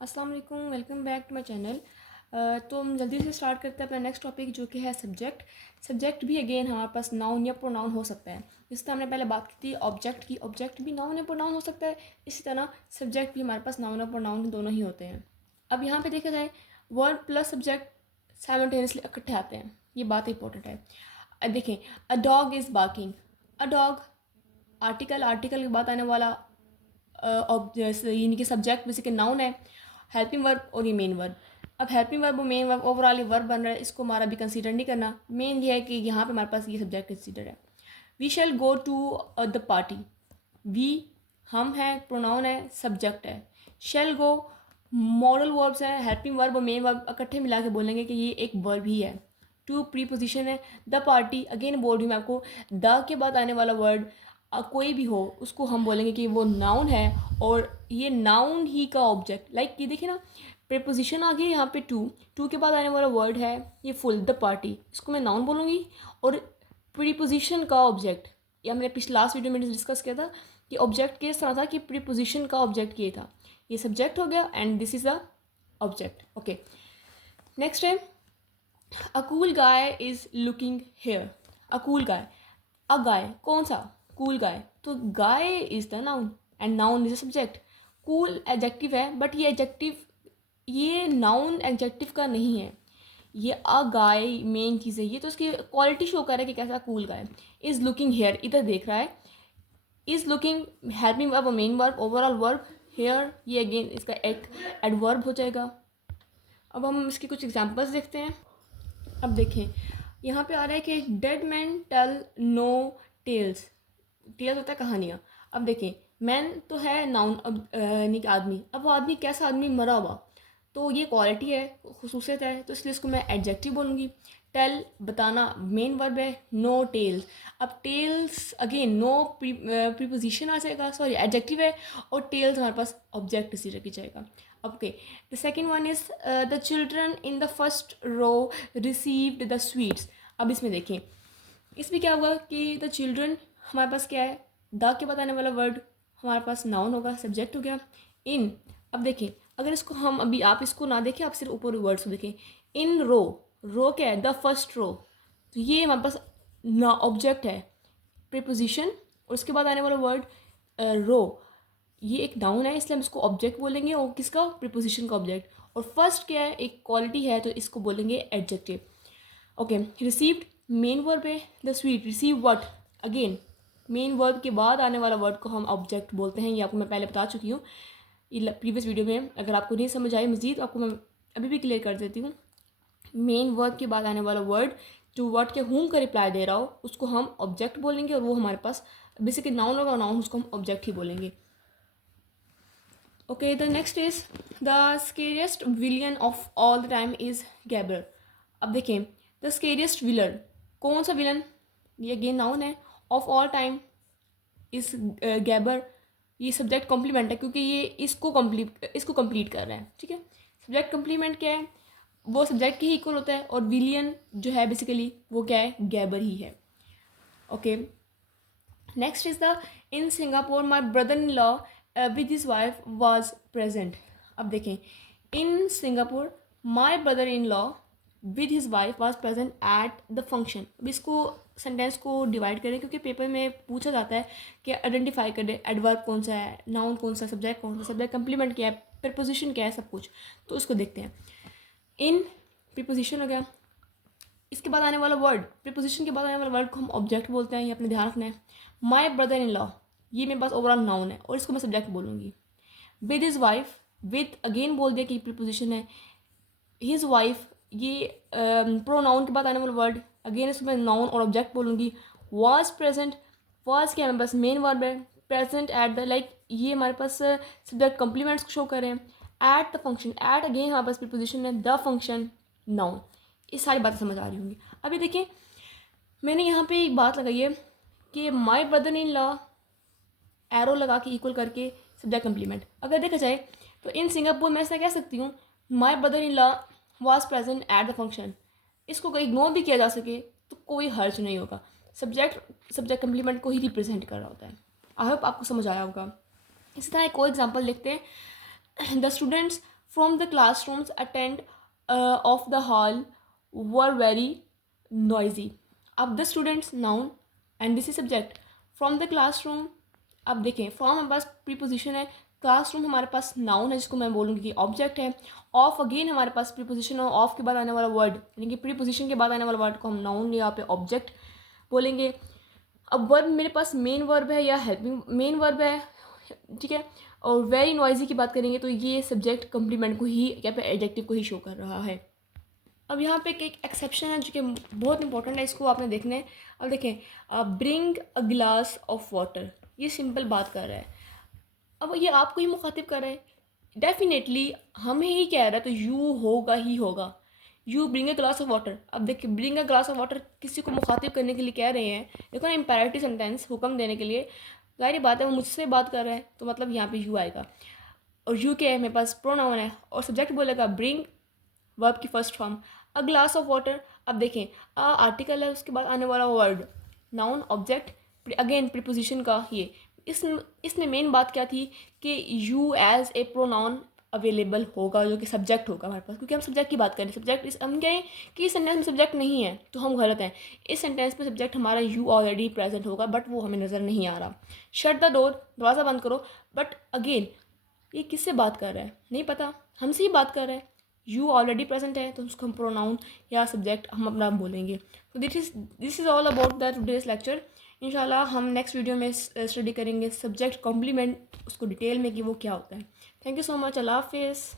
अस्सलाम वालेकुम, welcome back to my channel. तो हम जल्दी से स्टार्ट करते हैं अपना नेक्स्ट टॉपिक जो कि है सब्जेक्ट। सब्जेक्ट भी अगेन हमारे पास नाउन या प्रोनाउन हो सकता है। जिस तरह हमने पहले बात की थी ऑब्जेक्ट की, ऑब्जेक्ट भी नाउन या प्रोनाउन हो सकता है। इसी तरह सब्जेक्ट भी हमारे पास नाउन और प्रोनाउन दोनों ही होते हैं। अब यहाँ पे देखा जाए वर्ड प्लस सब्जेक्ट साइमल्टेनियसली इकट्ठे आते हैं, ये बात इंपॉर्टेंट है। देखें, a dog is barking. A dog article, article के बाद आने वाला यानी कि सब्जेक्ट बेसिक नाउन है, हेल्पिंग वर्ब और ये मेन वर्ब। अब हेल्पिंग वर्ब और मेन वर्ब ओवरऑल ये वर्ब बन रहा है, इसको हमारा भी कंसीडर नहीं करना। मेन ये है कि यहाँ पे हमारे पास ये सब्जेक्ट कंसीडर है। We shall go to the party. We हम हैं, प्रोनाउन है, सब्जेक्ट है। शैल गो मॉडल वर्ब्स हैं, हेल्पिंग वर्ब और मेन वर्ब इकट्ठे मिला के बोलेंगे कि ये एक वर्ब ही है। टू प्रीपोजिशन है। द पार्टी अगेन बोल रही हूँ मैं आपको, द के बाद आने वाला वर्ड कोई भी हो उसको हम बोलेंगे कि वो नाउन है और ये नाउन ही का ऑब्जेक्ट। लाइक ये देखिए ना, प्रीपोजिशन आ गई यहाँ पे टू के बाद आने वाला वर्ड है ये फुल, द पार्टी, इसको मैं नाउन बोलूँगी। और प्रीपोजिशन का ऑब्जेक्ट, ये हमने पिछले लास्ट वीडियो में डिस्कस किया था कि ऑब्जेक्ट किस तरह था कि प्रीपोजिशन का ऑब्जेक्ट ये था, ये सब्जेक्ट हो गया and this is the object. Okay, next है a cool guy is looking here. A cool guy, a guy कौन सा, कूल गाय, तो guy is the noun and noun is the subject. Cool adjective है but ये adjective, ये noun adjective का नहीं है, ये अ गाय मेन चीज़ है, ये तो उसकी क्वालिटी शो कर रहा है कि कैसा cool guy. Is looking here, इधर देख रहा है, इज लुकिंग हेल्पिंग वर्ब और main verb, overall verb. Here ये अगेन इसका एक एडवर्ब हो जाएगा। अब हम इसके कुछ एग्जांपल्स देखते हैं। अब देखें यहाँ पे आ रहा है कि dead man tell no tales. Tales होता है कहानियाँ। अब देखें मैन तो है नाउन, अब यानी कि आदमी, अब वो आदमी कैसा आदमी, मरा हुआ, तो ये क्वालिटी है, खुसूसियत है, तो इसलिए इसको मैं एडजेक्टिव बोलूँगी। टेल बताना, मेन वर्ब है। नो टेल्स, अब टेल्स अगेन नो प्रीपोजिशन आ जाएगा, सॉरी एडजेक्टिव है, और टेल्स हमारे पास ऑब्जेक्ट इसी रखी जाएगा। Okay, the second one is the children in the first row received the sweets. अब इसमें देखें, इसमें क्या होगा कि द चिल्ड्रन हमारे पास क्या है, द के बाद आने वाला वर्ड हमारे पास नाउन होगा, सब्जेक्ट हो गया। इन, अब देखें अगर इसको हम अभी आप इसको ना देखें, आप सिर्फ ऊपर वर्ड्स को देखें। इन रो, रो क्या है, द फर्स्ट रो, तो ये हमारे पास ना ऑब्जेक्ट है, प्रीपोजिशन और उसके बाद आने वाला वर्ड रो, ये एक नाउन है इसलिए हम इसको ऑब्जेक्ट बोलेंगे, और किसका, प्रीपोजिशन का ऑब्जेक्ट। और फर्स्ट क्या है, एक क्वालिटी है, तो इसको बोलेंगे adjective. Okay, received main verb है, the sweet, receive what, again main verb के बाद आने वाला वर्ड को हम ऑब्जेक्ट बोलते हैं, ये आपको मैं पहले बता चुकी हूँ ये प्रीवियस वीडियो में। अगर आपको नहीं समझ आई मज़ीद आपको मैं अभी भी क्लियर कर देती हूँ। मेन वर्ब के बाद आने वाला वर्ड जो वर्ड के हुम का रिप्लाई दे रहा हो उसको हम ऑब्जेक्ट बोलेंगे, और वो हमारे पास बेसिकली नाउन होगा, नाउन उसको हम ऑब्जेक्ट ही बोलेंगे। Okay, the next is the scariest villain of all the time is Gabbar. अब देखें द स्केरियस्ट विलन, कौन सा विलन, ये अगेन नाउन है, of all time is Gabbar, ये सब्जेक्ट कॉम्प्लीमेंट है क्योंकि ये इसको कंप्लीट कर रहा है, ठीक है। सब्जेक्ट कॉम्प्लीमेंट क्या है, वो सब्जेक्ट के ही इक्वल होता है, और विलियन जो है बेसिकली वो क्या है, गैबर ही है। Okay, next is the in Singapore my brother in law with his wife was present. अब देखें in Singapore my brother in law with his wife was present at the function. अब इसको सेंटेंस को divide करें क्योंकि paper में पूछा जाता है कि आइडेंटिफाई करें एडवर्ब कौन सा है, नाउन कौन सा, सब्जेक्ट कौन सा, सब्जेक्ट कंप्लीमेंट क्या है, प्रीपोजिशन क्या है, सब कुछ, तो उसको देखते हैं। इन प्रीपोजिशन हो गया, इसके बाद आने वाला वर्ड, प्रीपोजिशन के बाद आने वाला वर्ड को हम ऑब्जेक्ट बोलते हैं, ये अपने ध्यान रखना है। माई ब्रदर इन लॉ, ये मेरे पास ओवरऑल नाउन है और इसको मैं सब्जेक्ट बोलूँगी। With his wife, with again बोल दिया कि प्रीपोजिशन है। हिज वाइफ, ये प्रोनाउन के बाद आने वाला वर्ड, अगेन इसको मैं नाउन और ऑब्जेक्ट बोलूँगी। वॉज प्रेजेंट, वॉज क्या हमारे पास मेन वर्ब है, प्रेजेंट एट द, लाइक ये हमारे पास सब्जेक्ट कॉम्प्लीमेंट्स को शो कर रहे हैं। At the function, at again हमारे पास प्रीपोजिशन है, द फंक्शन नाउन। ये सारी बातें समझ आ रही होंगी। अभी देखिए मैंने यहाँ पे एक बात लगाई है कि my brother in law, arrow लगा के इक्वल करके सब्जेक्ट कम्प्लीमेंट, अगर देखा जाए तो इन सिंगापुर मैं ऐसा कह सकती हूँ my brother in law was present at the function. इसको कोई इग्नोर भी किया जा सके तो कोई हर्ज नहीं होगा, सब्जेक्ट कम्प्लीमेंट को ही रिप्रेजेंट कर रहा होता है। आई होप आपको समझ आया होगा। इसी तरह एक और एग्जाम्पल देखते हैं। The students from the classrooms attend of the hall were very noisy. अब the students noun and this is subject. From the classroom, अब देखें फ्रॉम हमारे पास प्रीपोजिशन है, क्लासरूम हमारे पास नाउन है जिसको मैं बोलूँगी कि ऑब्जेक्ट है। ऑफ अगेन हमारे पास प्रीपोजिशन है, ऑफ के बाद आने वाला वर्ड यानी कि प्रीपोजिशन के बाद आने वाला वर्ड को हम नाउन यहाँ पे ऑब्जेक्ट बोलेंगे। अब वर्ब मेरे पास मेन वर्ब है या हेल्पिंग मेन वर्ब है, ठीक है। और वेरी नॉइजी की बात करेंगे तो ये सब्जेक्ट कम्प्लीमेंट को ही या फिर एडजेक्टिव को ही शो कर रहा है। अब यहाँ पे एक एक्सेप्शन है जो कि बहुत इंपॉर्टेंट है, इसको आपने देखना है। अब देखें ब्रिंग अ गिलास ऑफ वाटर, ये सिंपल बात कर रहा है। अब ये आपको ही मुखातिब कर रहा है, डेफिनेटली हमें ही कह रहा है तो यू होगा ही होगा। You bring a glass of water. अब देखिए bring a glass of water किसी को मुखातिब करने के लिए कह रहे हैं, देखो ना इम्पेरेटिव सेंटेंस, हुक्म देने के लिए, जाहिर बात है वो मुझसे बात कर रहा है तो मतलब यहाँ पे यू आएगा। और यू क्या है, मेरे पास प्रोनाउन है और सब्जेक्ट बोलेगा ब्रिंग, वर्ब की first form, a glass of water. अब देखें आर्टिकल है, उसके बाद आने वाला word noun object again preposition का ये। इसमें मेन बात क्या थी कि you as a pronoun available होगा जो कि सब्जेक्ट होगा हमारे पास, क्योंकि हम सब्जेक्ट की बात करें। सब्जेक्ट इस हम कहें कि इस सेंटेंस में सब्जेक्ट नहीं है तो हम गलत हैं। इस सेंटेंस में सब्जेक्ट हमारा यू ऑलरेडी प्रेजेंट होगा बट वो हमें नज़र नहीं आ रहा। शट द डोर, दरवाज़ा बंद करो, बट अगेन ये किससे बात कर रहा है नहीं पता, हमसे ही बात कर रहा है। यू ऑलरेडी प्रेजेंट है तो उसको हम प्रोनाउन या सब्जेक्ट हम अपना बोलेंगे। तो this is all about the today's lecture. इंशाल्लाह हम नेक्स्ट वीडियो में स्टडी करेंगे सब्जेक्ट कॉम्प्लीमेंट, उसको डिटेल में कि वो क्या होता है। थैंक यू सो मच, अल्लाह हाफिज़।